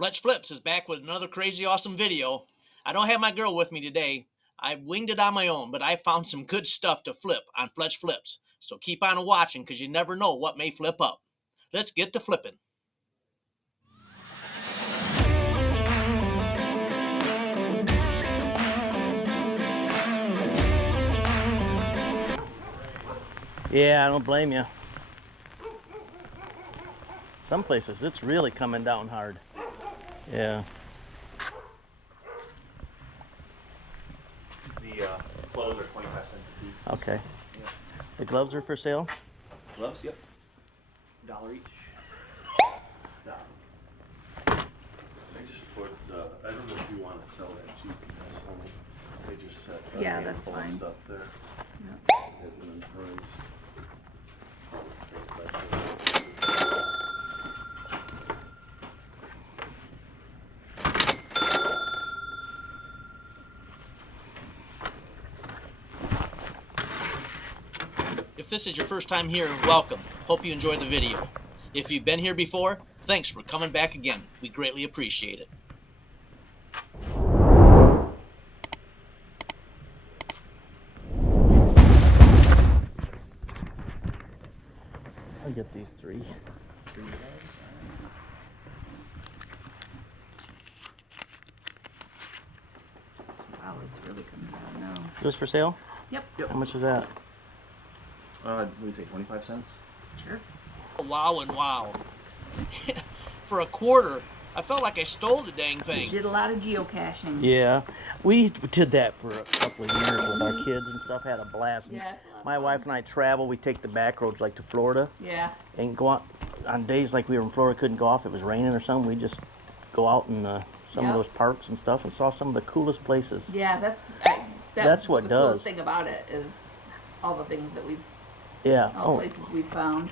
Fletch Flips is back with another crazy awesome video. I don't have my girl with me today. I winged it on my own, but I found some good stuff to flip on Fletch Flips. So keep on watching because you never know what may flip up. Let's get to flipping. Yeah, I don't blame you. Some places it's really coming down hard. Yeah. The clothes are 25 cents a piece. Okay. Yeah. The gloves are for sale? Gloves, yep. $1 each. Stop. I just put, I don't know if you want to sell that too, because they just set a Yeah, that's handful of fine. stuff there. Yep. As an price. If this is your first time here, welcome. Hope you enjoyed the video. If you've been here before, thanks for coming back again. We greatly appreciate it. I'll get these three. Wow, it's really coming down now. Is this for sale? Yep. How much is that? What do you say, 25 cents? Sure. Wow and wow. For a quarter, I felt like I stole the dang We thing. did a lot of geocaching. Yeah. We did that for a couple of years with our kids and stuff. Had a blast. Yeah. My wife and I travel. We take the back roads like to Florida Yeah. and go out on days like we were in Florida, couldn't go off. It was raining or something. We just go out in some of Yep. those parks and stuff and saw some of the coolest places. Yeah, That's what the does. coolest thing about it is all the things that Yeah. all Oh, the places we've found.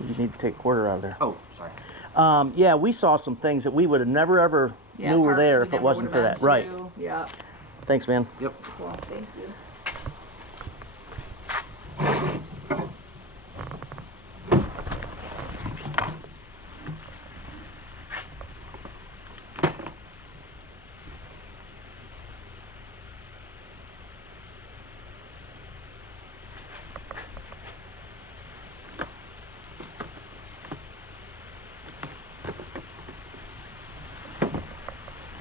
you need to take a quarter out of there. Oh, sorry. Yeah, we saw some things that we would have never ever Yeah, knew were parks there we if it never wasn't for would've that. been Right. to. Yeah. Thanks, man. Yep. Cool. Thank you.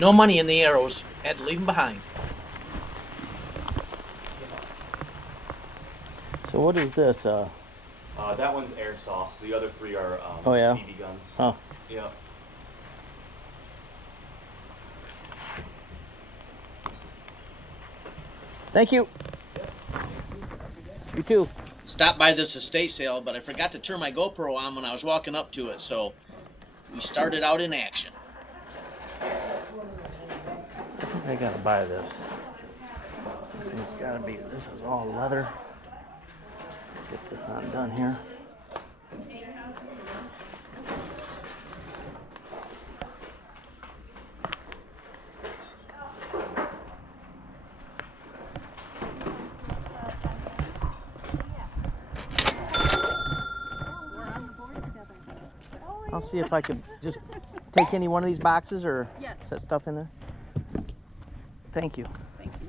No money in the arrows. Had to leave them behind. So what is this? That one's airsoft. The other three are Oh, yeah? BB guns. Oh, Yeah. thank you. You too. Stopped by this estate sale, but I forgot to turn my GoPro on when I was walking up to it, so we started out in action. I gotta buy this. This thing's gotta be, this is all leather. Get this undone here. I'll see if I can just take any one of these boxes or set stuff in there. Thank you. Thank you.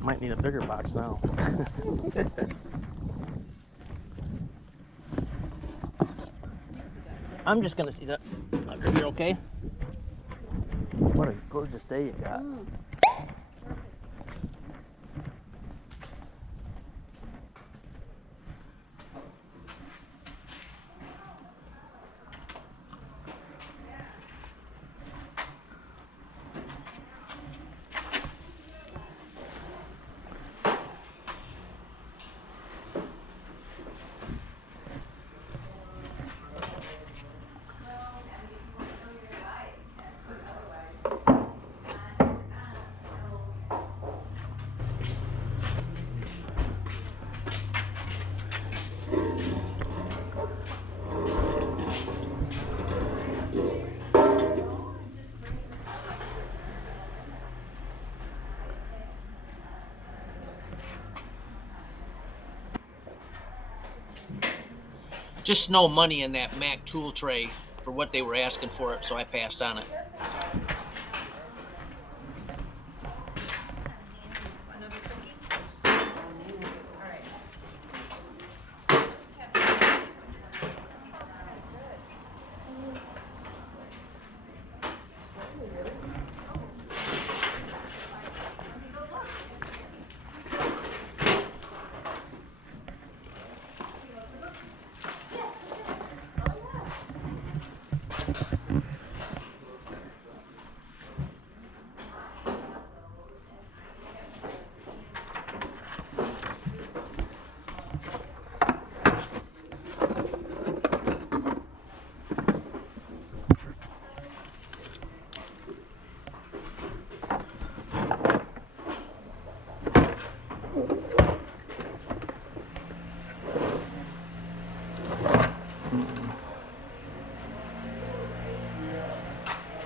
Might need a bigger box now. I'm just gonna see that. You're okay? What a gorgeous day you got. Just no money in that Mac tool tray for what they were asking for it, so I passed on it.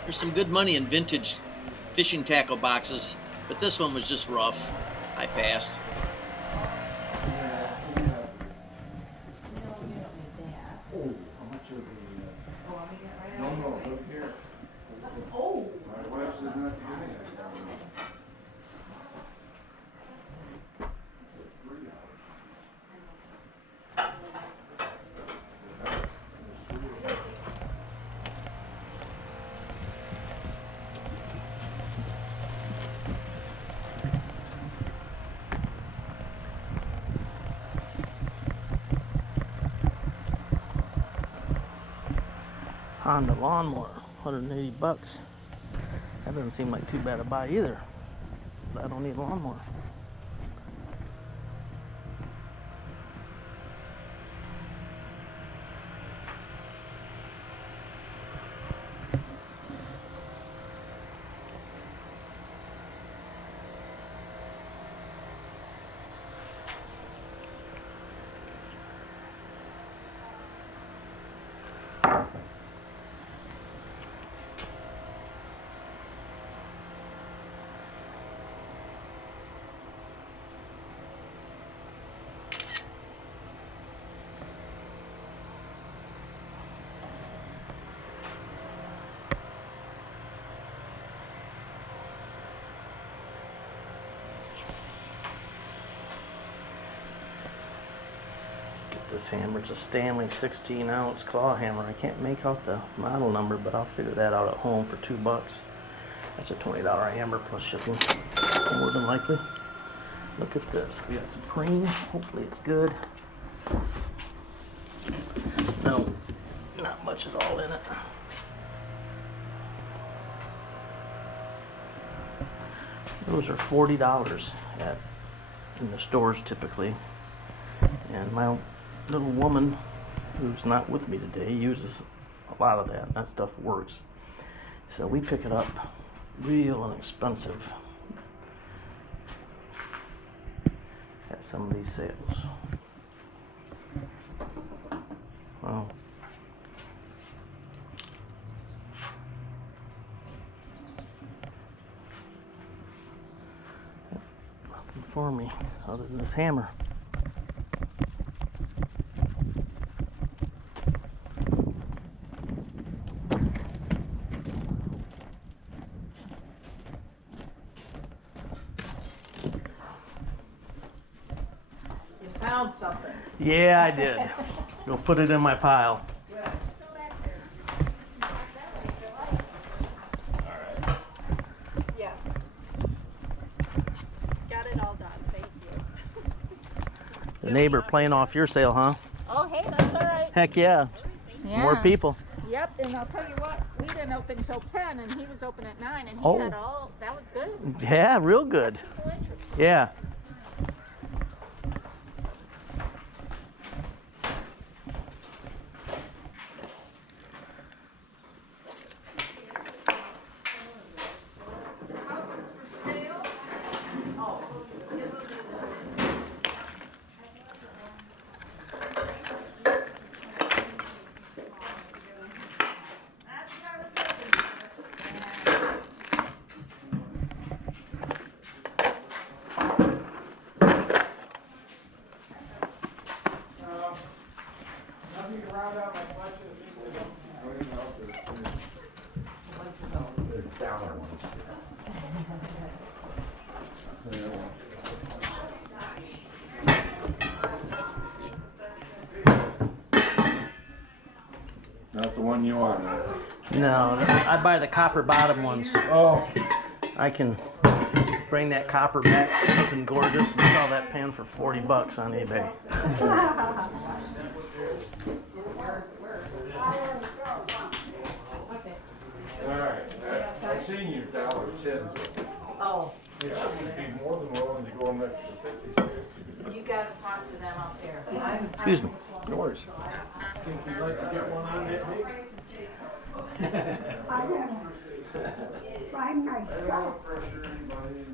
There's some good money in vintage fishing tackle boxes, but this one was just rough. I passed. Honda lawnmower, 180 bucks. That doesn't seem like too bad to buy either. But I don't need a lawnmower. This hammer, it's a Stanley 16-ounce claw hammer. I can't make out the model number, but I'll figure that out at home for $2. That's a $20 hammer plus shipping, more than likely. Look at this. We got Supreme. Hopefully it's good. No, not much at all in it. Those are $40 in the stores typically. And my little woman, who's not with me today, uses a lot of that. That stuff works. So we pick it up real inexpensive at some of these sales. Wow. Nothing for me other than this hammer. Found something. Yeah, I did. Go put it in my pile. Yes. Got it all done. Thank you. The neighbor playing off your sale, huh? Oh, hey, that's all right. Heck yeah. More people. Yep, and I'll tell you what, we didn't open until 10, and he was open at 9, and he Oh. had all, that was good. Yeah, real good. People interested. Yeah. Not the one you want. No, I buy the copper bottom ones. Oh. I can bring that copper back looking gorgeous and sell that pan for $40 on eBay. Alright, I seen your $1.10. Oh, Yeah, you'd be more than willing to go an extra 50 cents. you gotta talk to them up there. Excuse me. No worries. Think you'd like to get one on that big? Find nice I don't stuff. want to pressure anybody.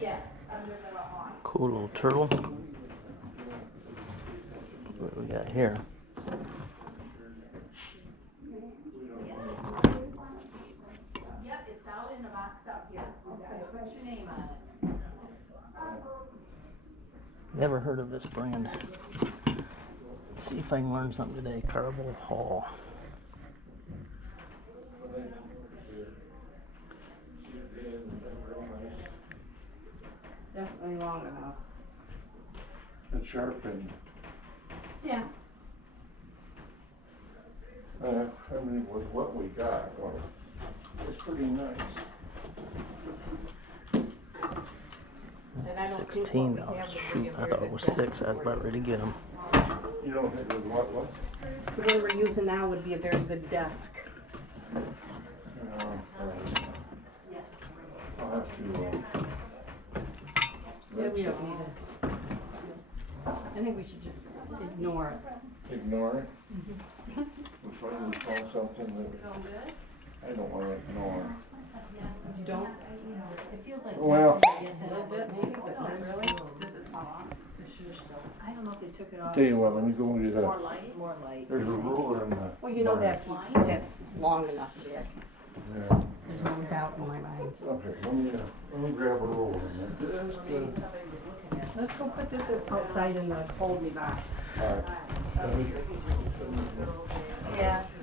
Yes, under the lawn. Cool little turtle. What do we got here? Yep, it's out in a box up here. Put your name on it. Never heard of this brand. Let's see if I can learn something today. Carnival Hall. Definitely long enough. It's sharp and, Yeah. I mean, with what we got, well, it's pretty nice. And I don't think what we $16. have would be Shoot, a I very thought good it was desk 6. I was for about you. ready to get them. You don't think with what? The one we're using now would be a very good desk. I'll have to, Yeah, we don't need it. I think we should just ignore it. ignore it. We finally found something that I don't want to ignore. You don't? It feels like. Well, A little bit maybe, but not really. I don't know if they took it off. tell you what, let me go and get More a, light? More light. there's a ruler in the. Well, you know, that's long enough, Jack. Yeah. There's no doubt in my mind. Okay, let me grab a ruler in there. Let's go put this outside in the hold me box. Alright. Yes.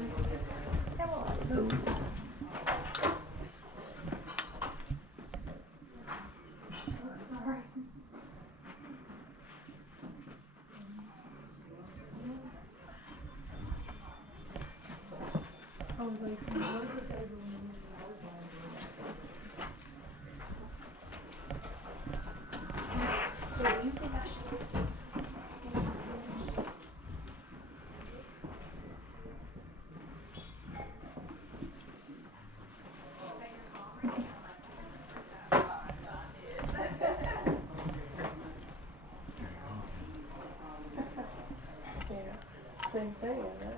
Same thing, isn't it?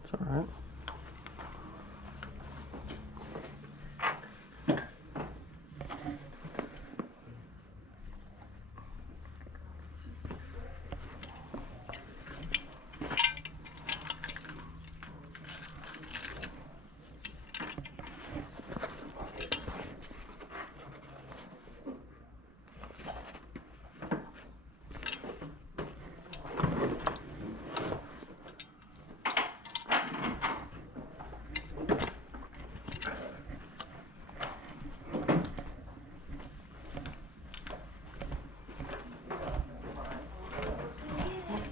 It's all right.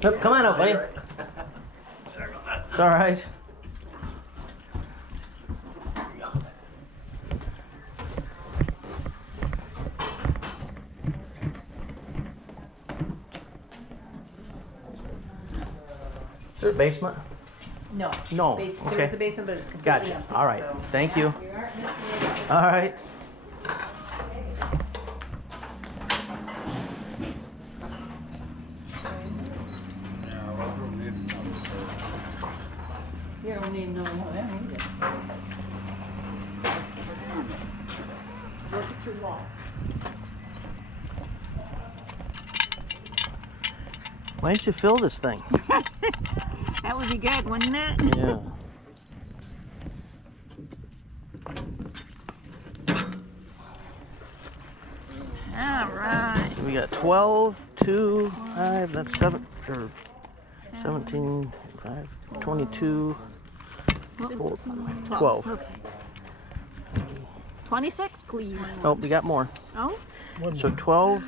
Yep, come on out, buddy. Sorry about that. It's all right. Is there a basement? No. No, There okay. is a basement, but it's completely Gotcha. empty. All right. So, Thank yeah, you. You aren't missing anything. All right. You don't need no more. Look at your wall. Why don't you fill this thing? That would be good, wouldn't it? Yeah. All right. So we got 12, 2, 5, that's 7, or 17, 5, 22, 4, 12. Okay. 26, please. Oh, we got more. Oh? So 12,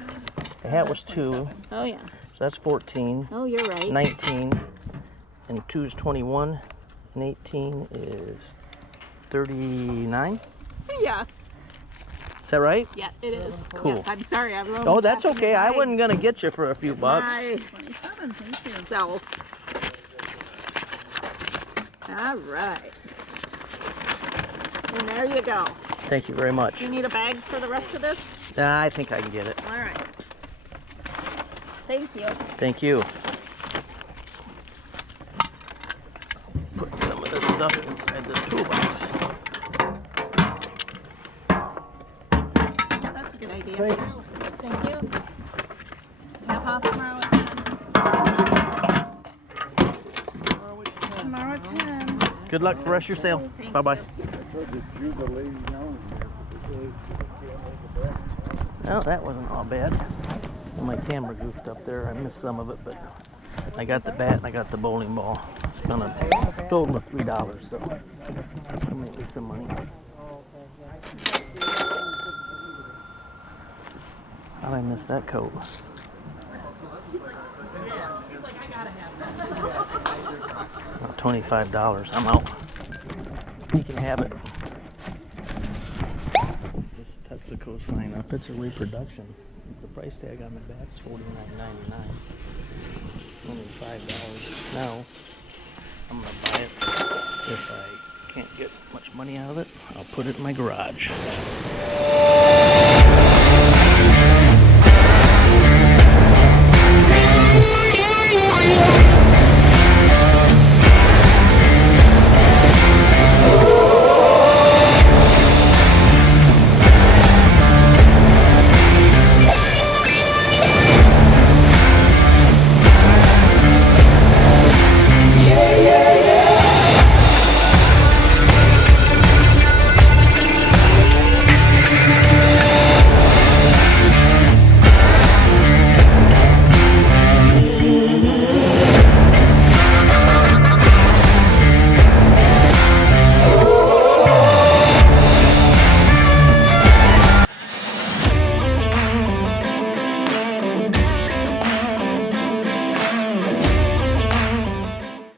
the hat was 2, Oh, yeah. so that's 14, Oh, you're right. 19, and 2 is 21, and 18 is 39. Yeah. Is that right? Yeah, it is. Cool. Yes, I'm sorry. I'm rolling Oh, that's back in okay. I my- wasn't gonna get you for a few bucks. my 27, thank you. So. All right. And there you go. Thank you very much. You need a bag for the rest of this? I think I can get it. All right. Thank you. Thank you. Put some of this stuff inside this toolbox. That's a good idea. Thank you. Have off tomorrow at 10. Tomorrow at 10. Good luck for the rest of your sale. Thank Bye-bye. you. Well, that wasn't all bad. My camera goofed up there. I missed some of it, but I got the bat and I got the bowling ball. Spent a total of $3, so I'll make me some money. How did I miss that coat? Oh, $25. I'm out. You can have it. This Texaco sign up. It's a reproduction. The price tag on the back is $49.99. Only $5 now. I'm gonna buy it. If I can't get much money out of it, I'll put it in my garage.